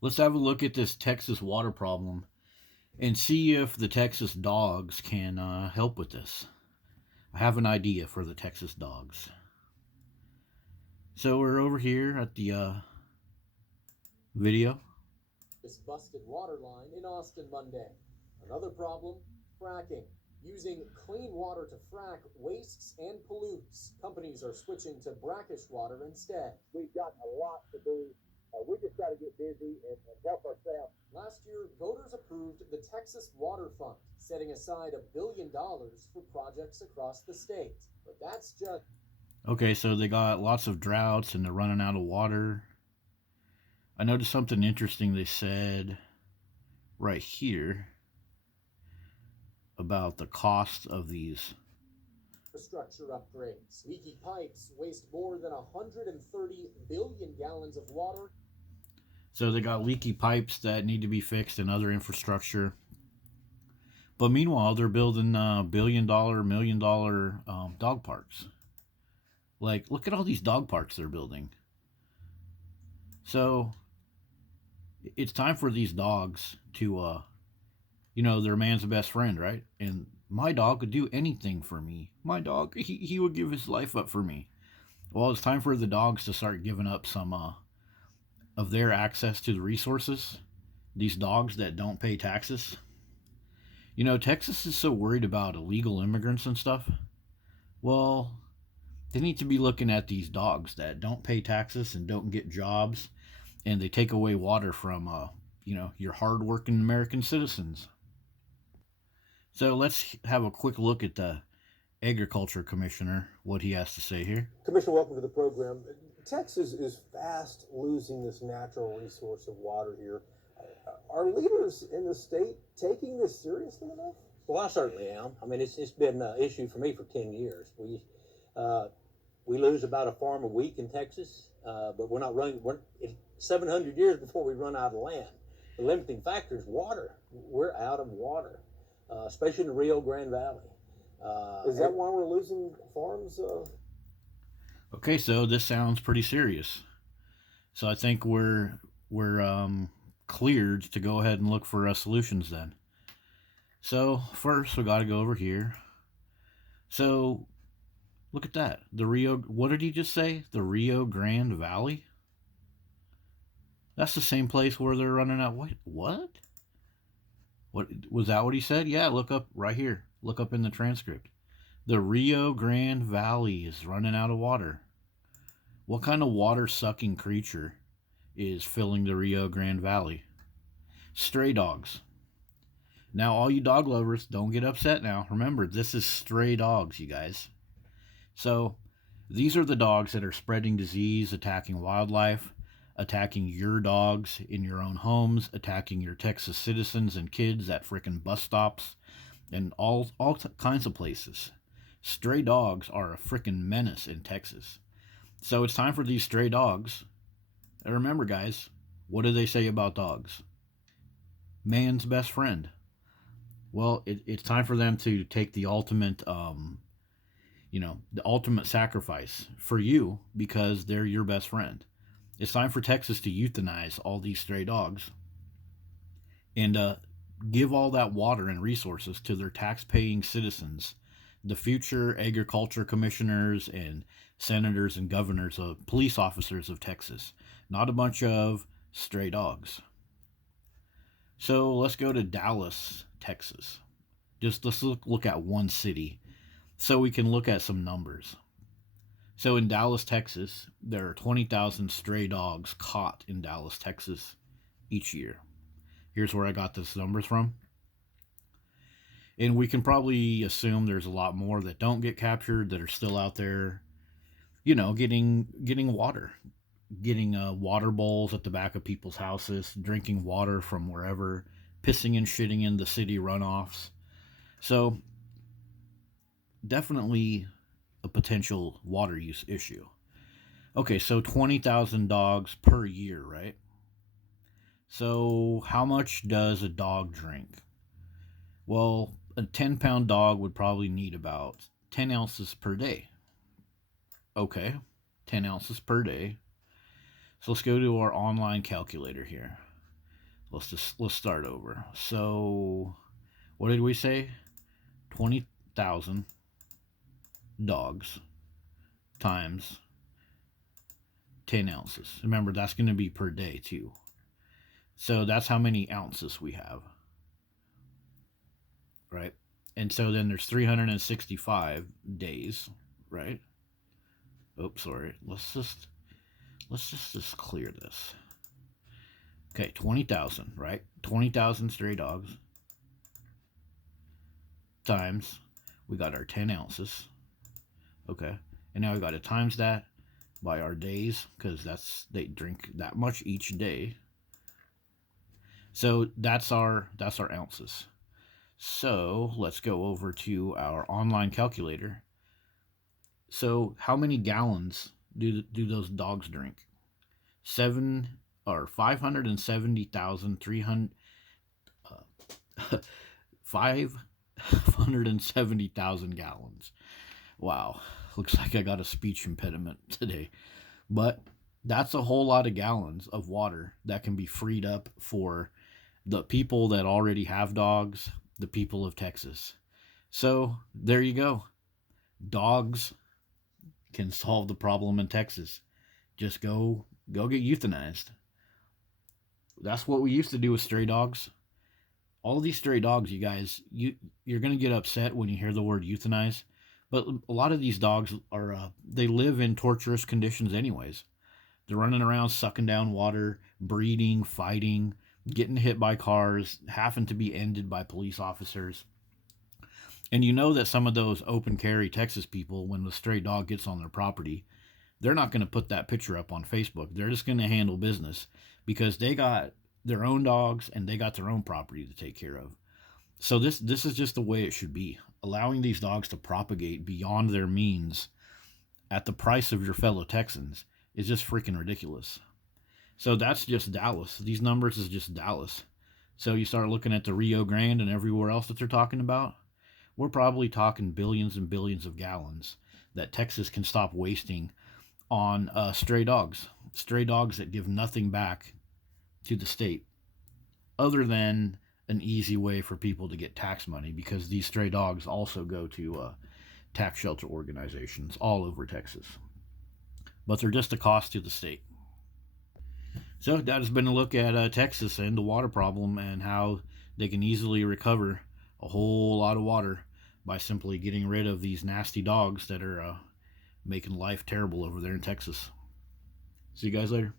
Let's have a look at this Texas water problem and see if the Texas dogs can help with this. I have an idea for the Texas dogs. So we're over here at the video. This busted water line in Austin Monday. Another problem, fracking. Using clean water to frack wastes and pollutes. Companies are switching to brackish water instead. We've got a lot to do. We just got to get busy and help ourselves. Last year, voters approved the Texas Water Fund, setting aside $1 billion for projects across the state. But that's just... Okay, so they got lots of droughts and they're running out of water. I noticed something interesting they said right here about the cost of these infrastructure upgrades. Leaky pipes waste more than 130 billion gallons of water. So they got leaky pipes that need to be fixed and other infrastructure. But meanwhile, they're building billion-dollar, million-dollar dog parks. Like, look at all these dog parks they're building. So it's time for these dogs to, they're man's best friend, right? And my dog would do anything for me. My dog, he would give his life up for me. Well, it's time for the dogs to start giving up some of their access to the resources. These dogs that don't pay taxes. You know, Texas is so worried about illegal immigrants and stuff. Well, they need to be looking at these dogs that don't pay taxes and don't get jobs, and they take away water from, your hardworking American citizens. So let's have a quick look at the Agriculture Commissioner, what he has to say here. Commissioner, welcome to the program. Texas is fast losing this natural resource of water here. Are leaders in the state taking this seriously enough? Well, I certainly am. I mean, it's been an issue for me for 10 years. We lose about a farm a week in Texas, but we're not running. It's 700 years before we run out of land. The limiting factor is water. We're out of water, especially in the Rio Grande Valley. Is that why we're losing farms? Okay, so this sounds pretty serious. So I think we're cleared to go ahead and look for solutions then. So first we got to go over here. So look at that. What did he just say? The Rio Grande Valley? That's the same place where they're running out. What? What was that what he said? Yeah, look up right here. Look up in the transcript. The Rio Grande Valley is running out of water. What kind of water-sucking creature is filling the Rio Grande Valley? Stray dogs. Now, all you dog lovers, don't get upset now. Remember, this is stray dogs, you guys. So, these are the dogs that are spreading disease, attacking wildlife, attacking your dogs in your own homes, attacking your Texas citizens and kids at frickin' bus stops, and all kinds of places. Stray dogs are a frickin' menace in Texas. So it's time for these stray dogs. And remember, guys, what do they say about dogs? Man's best friend. Well, it's time for them to take the ultimate, the ultimate sacrifice for you because they're your best friend. It's time for Texas to euthanize all these stray dogs and give all that water and resources to their tax-paying citizens, the future agriculture commissioners and senators and governors of police officers of Texas, not a bunch of stray dogs. So let's go to Dallas, Texas. Let's look at one city so we can look at some numbers. So in Dallas, Texas, there are 20,000 stray dogs caught in Dallas, Texas each year. Here's where I got these numbers from. And we can probably assume there's a lot more that don't get captured that are still out there, getting water, getting water bowls at the back of people's houses, drinking water from wherever, pissing and shitting in the city runoffs. So definitely a potential water use issue. Okay, so 20,000 dogs per year, right? So how much does a dog drink? Well, a 10-pound dog would probably need about 10 ounces per day. Okay, 10 ounces per day. So let's go to our online calculator here. let's start over. So, what did we say? 20,000 dogs times 10 ounces. Remember, that's going to be per day too. So that's how many ounces we have, right? And so then there's 365 days, right? Oops, sorry. Let's just clear this. Okay, 20,000, right? 20,000 stray dogs times, we got our 10 ounces. Okay, and now we got to times that by our days, because they drink that much each day. So that's our ounces. So let's go over to our online calculator. So how many gallons do those dogs drink? 570,300 570,000 gallons. Wow, looks like I got a speech impediment today. But that's a whole lot of gallons of water that can be freed up for the people that already have dogs, the people of Texas. So there you go. Dogs can solve the problem in Texas. Just go get euthanized. That's what we used to do with stray dogs. All of these stray dogs, you guys, you're going to get upset when you hear the word euthanize. But a lot of these dogs they live in torturous conditions anyways. They're running around sucking down water, breeding, fighting, getting hit by cars, having to be ended by police officers. And you know that some of those open carry Texas people, when the stray dog gets on their property, they're not going to put that picture up on Facebook. They're just going to handle business because they got their own dogs and they got their own property to take care of. So this is just the way it should be. Allowing these dogs to propagate beyond their means at the price of your fellow Texans is just freaking ridiculous. So that's just Dallas. These numbers is just Dallas. So you start looking at the Rio Grande and everywhere else that they're talking about, we're probably talking billions and billions of gallons that Texas can stop wasting on stray dogs that give nothing back to the state other than an easy way for people to get tax money, because these stray dogs also go to tax shelter organizations all over Texas. But they're just a cost to the state. So that has been a look at Texas and the water problem and how they can easily recover a whole lot of water by simply getting rid of these nasty dogs that are making life terrible over there in Texas. See you guys later.